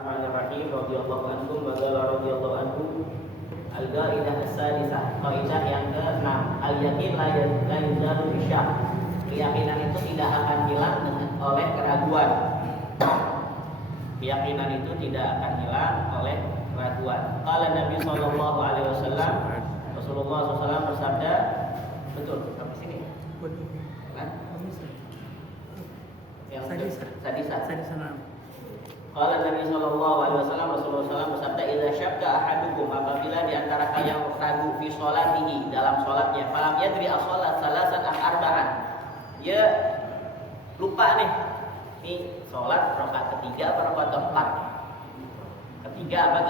Bismillahirrahmanirrahim. Radhiyallahu anhum wa radhiyallahu anhu. Al-qaidah as-sadisah, kaidah yang ke-6. Al-yaqin la yuzalu bisyak. Keyakinan itu tidak akan hilang oleh keraguan. Keyakinan itu tidak akan hilang oleh keraguan. Qala Nabi sallallahu alaihi wasallam, Rasulullah SAW bersabda, betul sampai sini. Kan? Yang sadisah. Qala Nabi sallallahu alaihi wasallam, Rasulullah SAW bersabda, "Idza syakka ahadukum," apabila di antara kalian ragu fi sholatihi, dalam salatnya, falam yadri as-shalat salasan am arba'an. Dia lupa nih. Ini salat rakaat ketiga apa rakaat keempat? Ketiga apa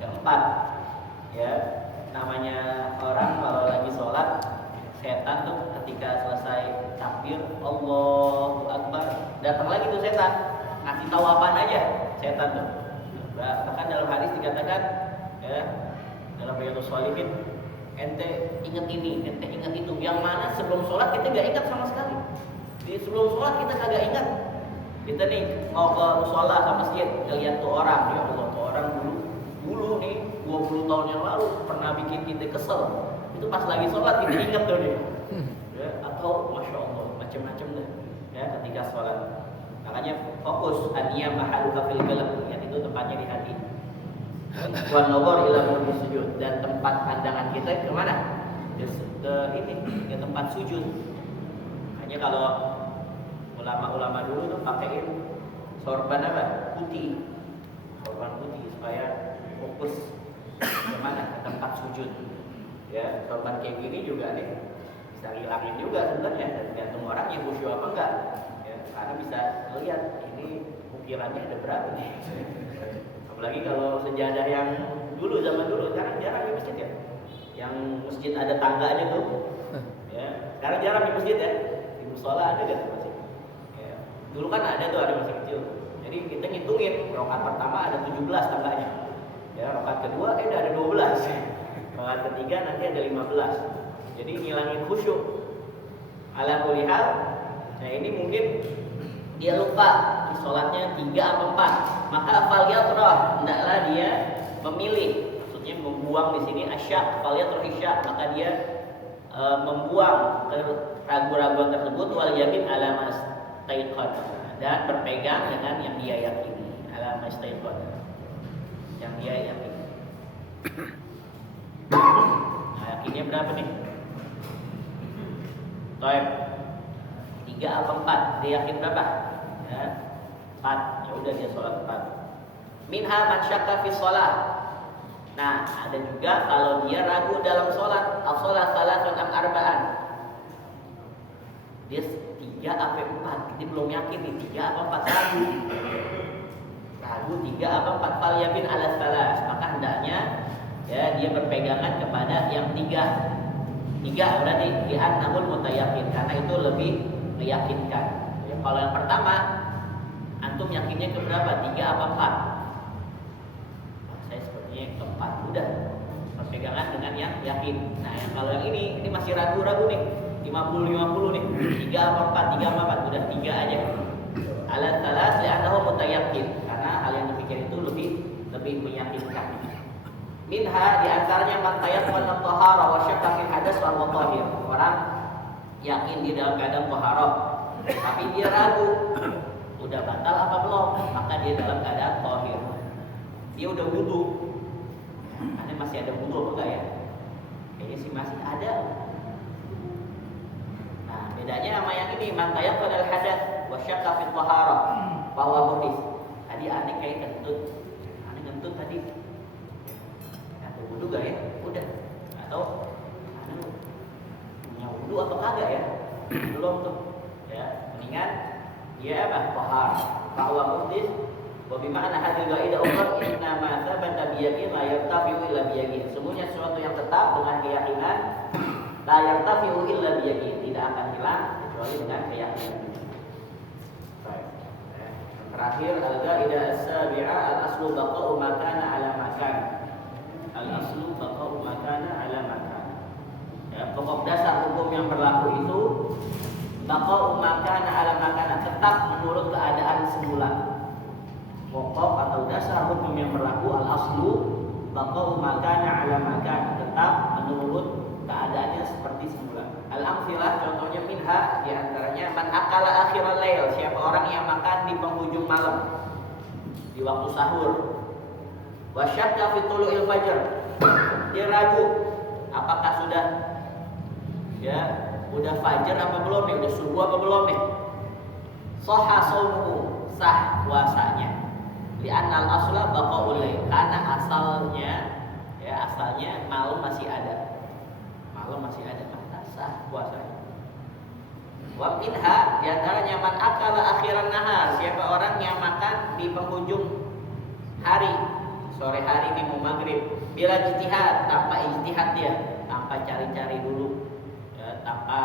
keempat? Ya, namanya orang kalau lagi sholat, setan tuh ketika selesai takbir Allahu Akbar, datang lagi tuh setan, ngasih tahu apaan aja setan tuh. Bahkan dalam hadis dikatakan, ya, dalam Riyadhus Shalihin, ente ingat ini, ente ingat itu, yang mana sebelum sholat kita gak ingat sama sekali. Di sebelum sholat kita kagak ingat. Kita nih mau ke mushola ke masjid, ngeliat tuh orang, ya Allah, tuh orang dulu nih 20 tahun yang lalu pernah bikin kita kesel. Itu pas lagi sholat kita ingat tuh dia. Ya, atau masya Allah macam-macam deh. Ya, ketika sholat. Makanya fokus aniyah mahaluka fil qalb, yang itu tempatnya di hati. Wan nazar ila mawdi sujud, dan tempat pandangan kita ke mana? Ke ini, ke tempat sujud. Hanya kalau ulama-ulama dulu tuh pakaiin sorban apa? Putih. Sorban putih supaya fokus ke mana? Ke tempat sujud. Ya, sorban kayak gini juga nih bisa ngilangin juga sebenarnya, tergantung orangnya khusyuk apa enggak. Ya, karena bisa lihat ini ukirannya ada berapa nih. Apalagi kalau sejadah yang dulu, zaman dulu, sekarang jarang di masjid ya. Yang masjid ada tangganya tuh. Ya, sekarang jarang di masjid ya. Di mushola ada gak? Dulu kan ada tuh, ada masih kecil. Jadi kita ngitungin, rakaat pertama ada 17 tangganya. Ya, rakaat kedua ada 12. Rakaat ketiga nanti ada 15. Jadi ngilangin khusyuk. Ala kulli hal, nah ini mungkin dia lupa di sholatnya 3 atau 4. Maka falyatrah, hendaklah dia memilih. Maksudnya membuang di sini asyak, falyatrah isyak, maka dia membuang ragu-raguan tersebut, wal yakin ala mas taiqad, dan berpegang dengan yang dia yakini, ala mastaiqad, yang dia yakini. Nah, yakinnya berapa nih? Taib 3 apa 4? Dia yakin berapa? Ya, 4. Ya udah dia sholat 4. Minha man syakka fi sholat. Nah, ada juga kalau dia ragu dalam sholat, as-sholat salatun am arba'an. Dia 3 apa 4, dia belum yakin nih 3 apa 4, ragu 3 apa 4, fal yakin ala salas, maka hendaknya ya dia berpegangan kepada yang 3 berarti di annahul mutayakin, karena itu lebih meyakinkan. Ya, kalau yang pertama antum yakinnya ke berapa, 3 apa 4? Saya sepertinya ke 4, udah berpegangan dengan yang yakin. Nah, kalau yang ini masih ragu-ragu nih, 50-50 nih, 3 apa 4, 3 apa 4, udah 3 aja. Alat salas li'annahu mutayakin, karena hal yang dipikir itu lebih meyakinkan. Minha, di antaranya man tayaqqana at-tahara wa syakka fil hadas wa mutahhir. Orang yakin di dalam keadaan taharah, tapi dia ragu udah batal apa belum, maka dia dalam keadaan tahir. Dia udah wudu. Ini masih ada wudu apa enggak ya? Kayaknya sih masih ada. Bedanya sama yang ini, man tayaqqana al-hadath wa syakka fi taharah fa huwa muhdits. Tadi aneh kayak kentut. Aneh kentut tadi. Ada wudu enggak ya? Udah. Atau aneh punya wudu apa kagak ya? Belum tuh. Ya, mendingan dia apa? Tahar. Fa huwa muhdits. Wa bima'na hadhihi qaidah ukhra inna ma thabata bi yaqin la yartafi'u illa bi yaqin. Semuanya sesuatu yang tetap dengan keyakinan la yartafi'u illa bi yaqin, tidak akan hilang kecuali dengan keyakinan. Baik. Terakhir al-qaidah as-sabi'ah al-aslu baqa'u ma kana 'ala ma kana. Al-aslu baqa'u ma kana 'ala ma kana. Ya, pokok dasar hukum yang berlaku itu baqa'u ma kana 'ala ma kana, tetap menurut keadaan semula. Pokok atau dasar hukum yang berlaku al aslu baqa'u makana ala makana, tetap menurut keadaannya seperti semula. Al-amtsilah contohnya minha di antaranya man akala akhiral lail, siapa orang yang makan di penghujung malam di waktu sahur. Wa syakka fi tulu'il fajr, dia ragu apakah sudah udah fajar apa belum nih, udah subuh apa belum nih. Sahha shaumuhu, sah puasanya. Li'anna al-asla baqa'ul lail, karena asalnya malam masih ada. Malam masih ada, maka sah puasanya. Wa minha di antaranya man akala akhiran nahar, siapa orang yang makan di penghujung hari, sore hari minum maghrib, bila ijtihad, tanpa ijtihad dia, tanpa cari-cari dulu, tanpa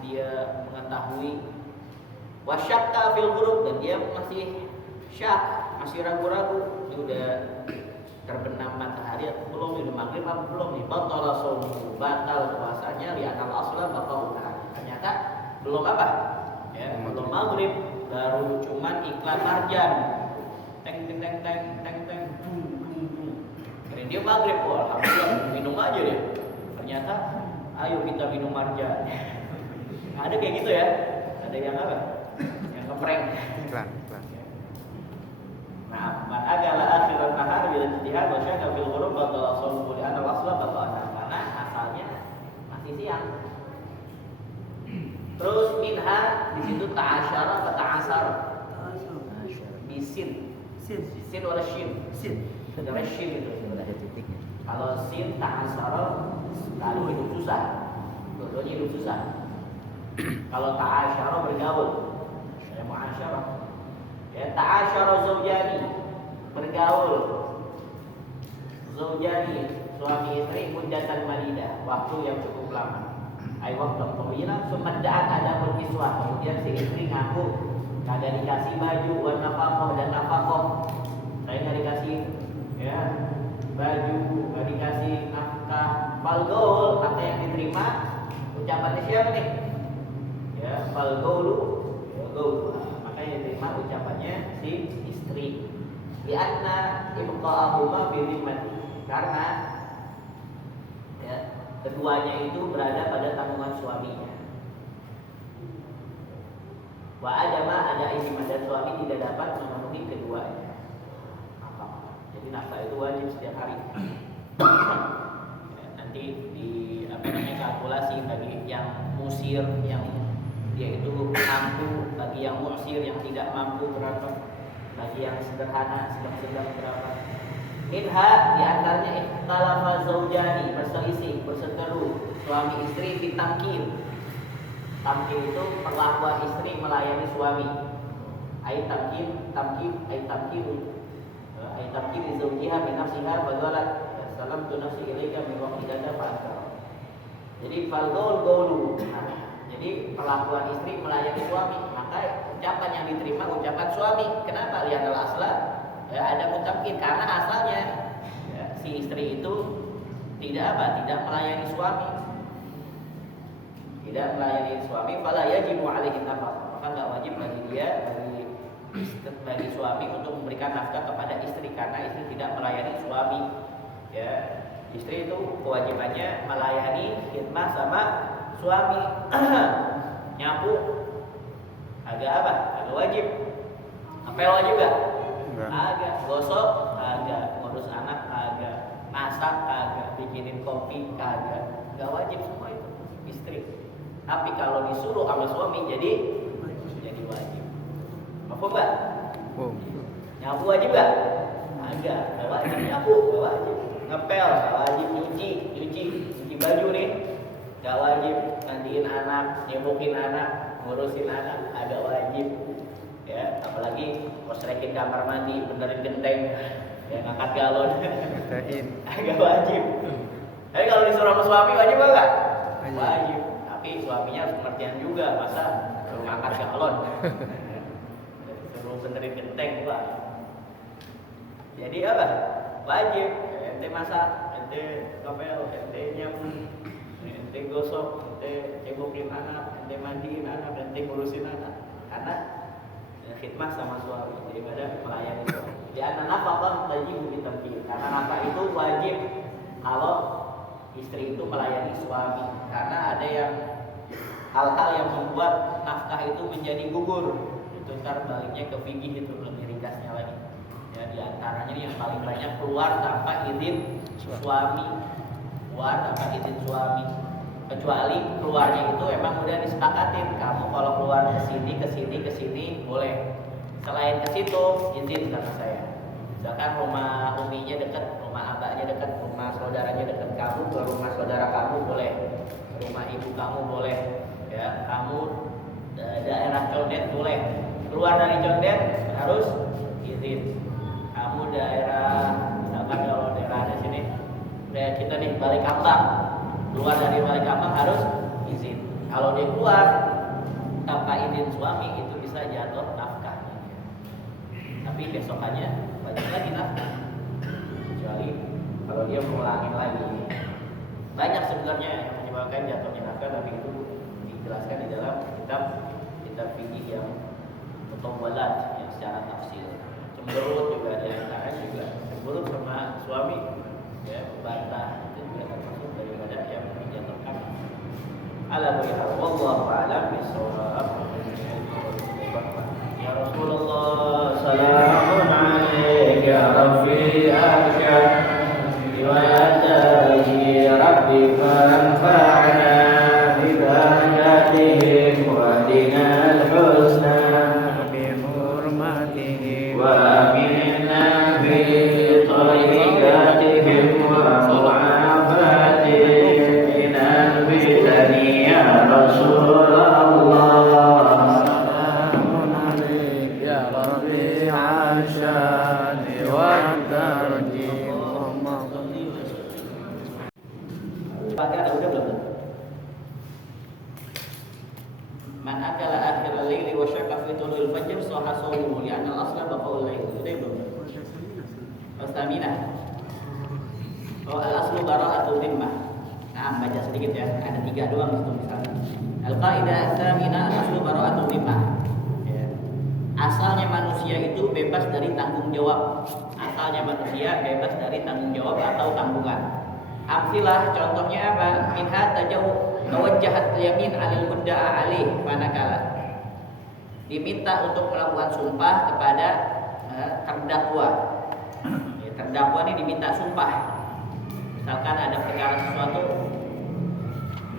dia mengetahui. Wa syakka fil ghurub, dan dia masih syak, masih ragu-ragu, ini udah terbenam matahari atau belum, udah maghrib apa belum nih, batala shaumuhu, batal puasanya, li'anal asla baqa'u. Ternyata belum apa? Belum maghrib, baru cuman iklan marjan. Teng teng teng teng teng teng. Keren dia maghrib, alhamdulillah minum aja deh. Ternyata ayo kita minum marjan. Ada kayak gitu ya? Ada yang apa? Yang ngeprank. Iklan. Nah, man agala akhiran nahar bila ijtihad wa syakka fil ghurub batala shaumuhu li'anna al-asla batala, karena asalnya masih siang. Terus minha di situ ta'asyara atau ta'asar? Bisin. Sin wala shin? Sin. Ada shin itu sebenarnya titiknya. Kalau sin ta'asara lalu hidup susah. Dua-duanya hidup susah. Kalau ta'asyara bergaul. Saya mu'asyarah. Ta'asyara zaujani, bergaul. Zaujani, suami istri, muddatan malidah, waktu yang cukup lama. Waktu tawilah, sumadda'at ada berkiswah. Kemudian si istri ngaku kagak dikasih baju, wa nafaqah dan nafaqah. Saya nggak dikasih baju, nggak dikasih nafkah. Falgaul, kata yang diterima ucapannya siapa nih? Falgaulu, gaul. Yang diterima ucapannya si istri. Li'anna ibqa'ahuma fi dhimmati, karena keduanya itu berada pada tanggungan suaminya. Wa adama ada ihima, dan suami tidak dapat memenuhi keduanya. Jadi nafkah itu wajib setiap hari. Nanti di kalkulasi bagi yang musir, yang dia itu mampu, bagi yang mu'sir yang tidak mampu berapa, bagi yang sederhana sedang berapa. Minha di antaranya ikhtalafa zaujani, berselisih, berseteru suami istri fi tamkin. Tamkin itu perlakuan istri melayani suami. Ai tamkin li zawjiha min nafsiha wa qalat salamtu nafsi ilaika min waqidaka fa. Jadi fal gaulu. Jadi perlakuan istri melayani suami, maka ucapan yang diterima ucapan suami. Kenapa? Lihat asla ada mutamkin, karena asalnya si istri itu tidak melayani suami. Tidak melayani suami, fala yajibu alaihi nafaqah. Maka enggak wajib bagi dia, bagi suami untuk memberikan nafkah kepada istri, karena istri tidak melayani suami. Istri itu kewajibannya melayani khidmah sama suami. Nyapu agak wajib. Apel wajib gak? Agak. Gosok agak. Ngurus anak agak. Masak agak. Bikinin kopi agak. Gak wajib semua itu istri. Tapi kalau disuruh sama suami jadi wajib. Apa gak? Nyapu wajib gak? Agak. Gak wajib nyapu. Gak wajib. Ngepel gak wajib. Cuci baju nih gak wajib. Mandiin anak, nyebukin anak, ngurusin anak agak wajib. Apalagi ngosrekin kamar mandi, benerin genteng, ngangkat galon agak wajib. Tapi kalau disuruh sama suami wajib gak? Wajib. Tapi suaminya harus pengertian juga, masa ngangkat galon suruh benerin genteng Pak. Jadi apa? Wajib. Ente masak, ente ngepel, ente nyapu, ente gosok, ente cebokin anak, ente mandiin anak, ente ngurusin anak. Karena khidmah sama suami daripada melayani suami. Karena nafkah wajib ditarki. Karena nafkah itu wajib kalau istri itu melayani suami. Karena ada yang hal-hal yang membuat nafkah itu menjadi gugur. Itu ntar baliknya ke fikih itu lebih ringkasnya lagi. Ya, di antaranya yang paling banyak keluar tanpa izin suami. Keluar tanpa izin suami. Kecuali keluarnya itu emang udah disepakatin. Kamu kalau keluar ke sini boleh. Selain ke situ izin sama saya. Misalkan rumah uminya dekat, rumah abahnya dekat, rumah saudaranya dekat, kamu ke rumah saudara kamu boleh, ke rumah ibu kamu boleh, ya kamu daerah Condet boleh, keluar dari Condet harus izin. Kamu daerah, misalkan kalau daerah ada sini, daerah kita nih Balikambang, keluar dari Balikambang harus izin. Kalau dia keluar tanpa izin suami itu bisa jatuh nafkah. Tapi besokannya wajib lagi nafkah, kecuali kalau dia mengulangin lagi. Banyak sebenarnya yang menyebabkan jatuhnya nafkah, tapi itu dijelaskan di dalam kitab fikih yang mutawwalat, yang secara tafsir. Cemberut juga ada yang lain juga. Cemberut sama suami, ya membantah itu juga termasuk daripada yang menjatuhkan. Ala wallahu a'lam bishawab. Ya Rasulullah, salamun alaik ya rafi'aka wa atahi rabbi fanfa'na bi barakatihim wa dinal husna bi hurmatihim wa aminna bi tariqatihim wa mu'afatihim minal fitani ya Rasulullah. Pakai ada udah belum? Man akala akhir al-laili wa syaka fi tulul fajr sahha shawmuhu li'anna al-asla baqa'ul lail. Udah belum? Wastamina. Oh, al-aslu bara'atu dhimmah. Nah, baca sedikit ya. Ada 3 doang di situ misalnya. Al-qaidah ats-tsamina al-aslu bara'atu dhimmah. Ya. Asalnya manusia itu bebas dari tanggung jawab. Asalnya manusia bebas dari tanggung jawab atau tanggungan. Amsilah contohnya apa? Minha tawajjahat yamin 'alil mudda'a 'alaih manakala. Diminta untuk melakukan sumpah kepada terdakwa. Ya, terdakwa ini diminta sumpah. Misalkan ada perkara sesuatu,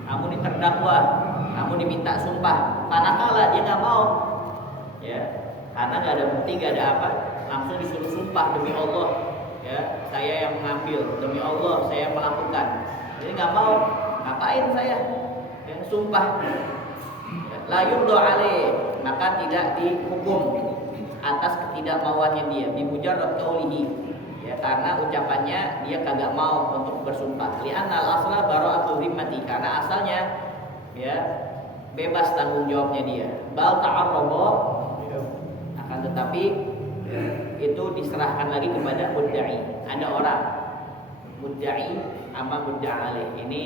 kamu ini terdakwa, kamu diminta sumpah. Manakala dia nggak mau, ya, karena nggak ada bukti, nggak ada apa, langsung disuruh sumpah demi Allah. Ya, saya yang mengambil, demi Allah saya melakukan. Jadi nggak mau, ngapain saya? Yang sumpah. La yurdu alaih, maka tidak dihukum atas ketidakmauannya dia. Bimujarrad qaulihi, ya karena ucapannya dia kagak mau untuk bersumpah. Li'anna al-asla bara'atu dhimmati, karena asalnya ya bebas tanggung jawabnya dia. Bal ta'arrada, akan tetapi itu diserahkan lagi kepada mudda'i. Ada orang mudda'i sama mudda'alih. Ini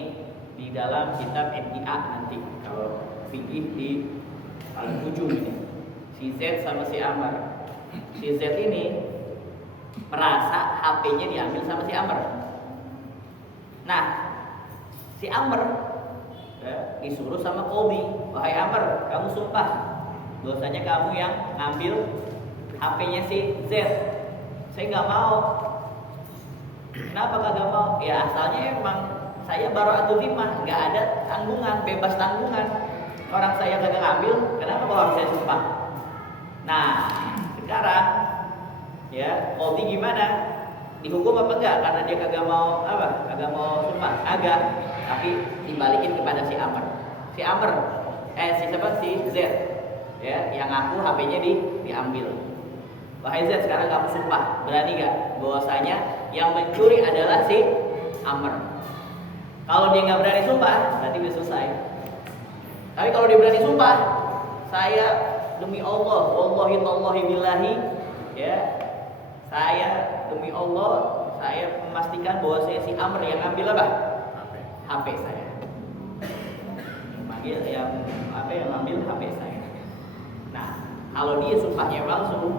di dalam kitab NDA nanti kalau fikih di paling ujung ini. Si Z sama si Amr. Si Z ini merasa HP-nya diambil sama si Amr. Nah, si Amr ya, disuruh sama Qadhi, wahai Amr, kamu sumpah dosanya kamu yang ngambil HP-nya si Z. Saya nggak mau. Kenapa kagak mau? Ya asalnya emang saya bara'atu dhimmah, nggak ada tanggungan, bebas tanggungan. Orang saya kagak ngambil, kenapa kalau saya sumpah? Nah, sekarang ya Qadhi gimana? Dihukum apa enggak? Karena dia kagak mau apa? Kagak mau sumpah? Agak. Tapi dibalikin kepada si Amr. Si Amr, si siapa? Si Z. Ya, yang ngaku HP-nya diambil. Wahai Z, sekarang kamu sumpah, berani gak? Bahwasanya yang mencuri adalah si Amr. Kalau dia nggak berani sumpah, berarti udah selesai. Tapi kalau dia berani sumpah, saya demi Allah, wallahi tallahi billahi, ya, saya demi Allah, saya memastikan bahwa saya si Amr yang ambil apa? HP saya. Yang ambil HP saya. Nah, kalau dia sumpahnya palsu,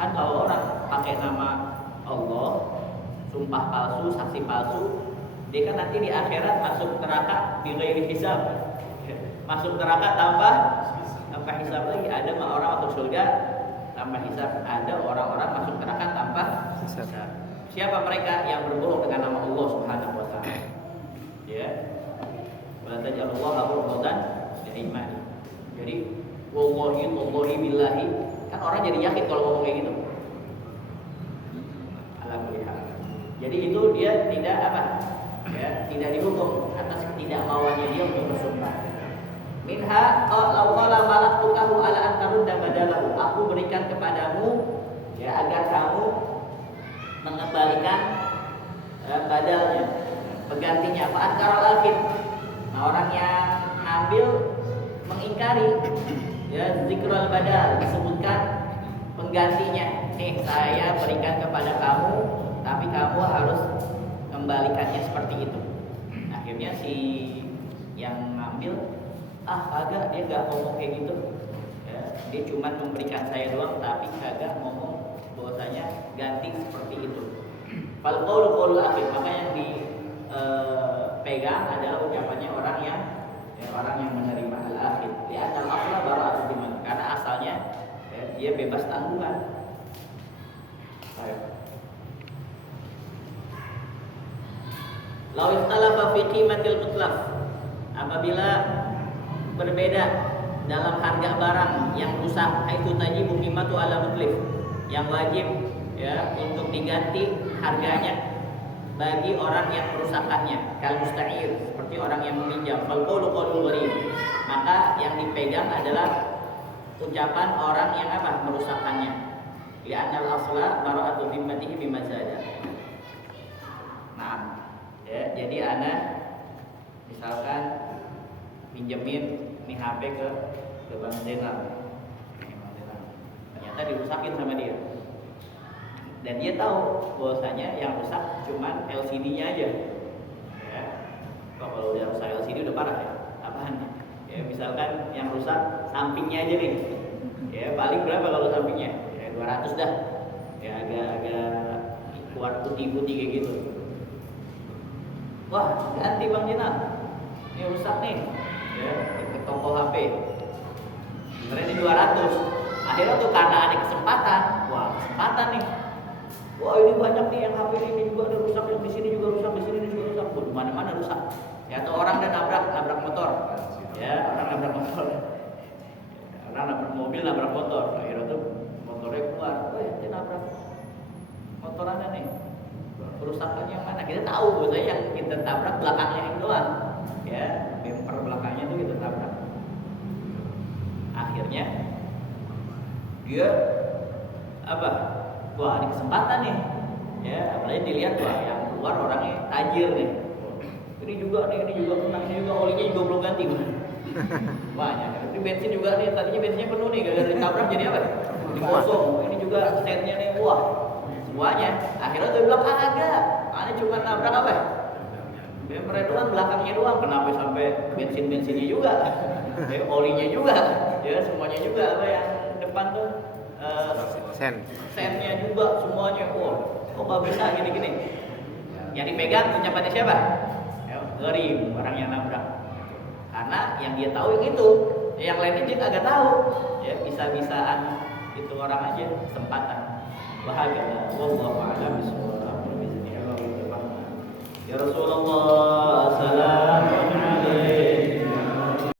kan kalau orang pakai nama Allah, sumpah palsu, saksi palsu, dia kan nanti di akhirat masuk neraka bighairi hisab. Masuk neraka tanpa hisab lagi. Ada orang masuk surga tanpa hisab, ada orang-orang masuk neraka tanpa hisab. Siapa mereka yang berbohong dengan nama Allah Subhanahu wa taala? Ya. Wala taj'alullaha ghurratan li'imani. Jadi wallahi billahi, kan orang jadi yakin kalau ngomong kayak gitu. Alhamdulillah. Jadi itu dia tidak ya, tidak dihukum atas ketidakmauannya dia untuk bersumpah. Minha law qala malaktukahu ala an tarudda badalahu. Aku berikan kepadamu ya agar kamu mengembalikan badalnya, penggantinya. Fa ankaral akhir. Nah, orang yang ngambil mengingkari ya zikrul badal, disebutkan penggantinya. Nih saya berikan kepada kamu, tapi kamu harus kembalikannya seperti itu. Akhirnya si yang ngambil kagak, dia nggak ngomong kayak gitu ya, dia cuma memberikan saya doang tapi kagak ngomong bahwasanya ganti seperti itu. Fal qaulu qaulul akhir, maka yang dipegang adalah ucapannya orang yang menerima al-akhir. Lihat al-asla bara'atu diman, karena asalnya ya, dia bebas tanggungan. Ayo. Law ikhtalafa fi qimatil mutlaq, apabila berbeda dalam harga barang yang rusak, itu tajibu qimatu ala mutlif, yang wajib ya untuk diganti harganya bagi orang yang merusakannya, kal musta'ir, seperti orang yang meminjam. Fal qawlu qaulul gharib, maka yang dipegang adalah ucapan orang yang merusakannya. Li'annal asla bara'atu bimmatihi bimazada. Nah, ya, jadi ana misalkan minjemin nih HP ke Bang Zainal. Ternyata dirusakin sama dia. Dan dia tahu bahwasanya yang rusak cuman LCD-nya aja. Ya. Kalau udah rusak LCD udah parah ya. Apaan? Ya, misalkan yang rusak sampingnya aja nih. Ya, paling berapa kalau sampingnya? Ya 200 dah. Ya agak kuat putih-putih kayak gitu. Wah, ganti Bang Zainal. Ini rusak nih. Ya, ke toko HP. Sebenarnya ini 200. Akhirnya tuh karena ada kesempatan. Wah, kesempatan nih. Wah, ini banyak nih yang HP ini juga ada rusak, yang di sini juga rusak, di sini juga rusak. Di mana-mana rusak. Ya, atau orang dan nabrak motor. Ya, orang nabrak motor. Orang nabrak mobil, nabrak motor. Akhirnya tuh motornya keluar. Dia nabrak motorannya nih. Kerusakannya mana? Kita tahu bahwa yang kita tabrak belakangnya ini doang. Ya, bumper belakangnya tuh kita tabrak. Akhirnya dia wah, ada kesempatan nih. Ya, apalagi dilihat yang keluar orangnya tajir nih. Ini juga kena, ini juga olinya juga belum ganti. Banyak. Ini bensin juga nih, tadinya bensinnya penuh nih gara-gara ditabrak jadi apa? Dikosong. Ini juga setnya nih, wah. Semuanya. Akhirnya dia bilang agak. Ana cuma nabrak bumpernya doang, belakangnya doang. Kenapa sampai bensinnya juga? Ya, olinya juga. Ya, semuanya juga yang depan tuh sennya juga semuanya. Kok nggak bisa gini-gini? Yang dipegang ucapannya siapa? Ya, gharib, orang yang nabrak. Karena yang dia tahu yang itu, yang lainnya dia agak tahu. Ya, bisa-bisaan itu orang aja kesempatan. Bahagia. Wallahu a'lam bishawab. Ya Rasulullah.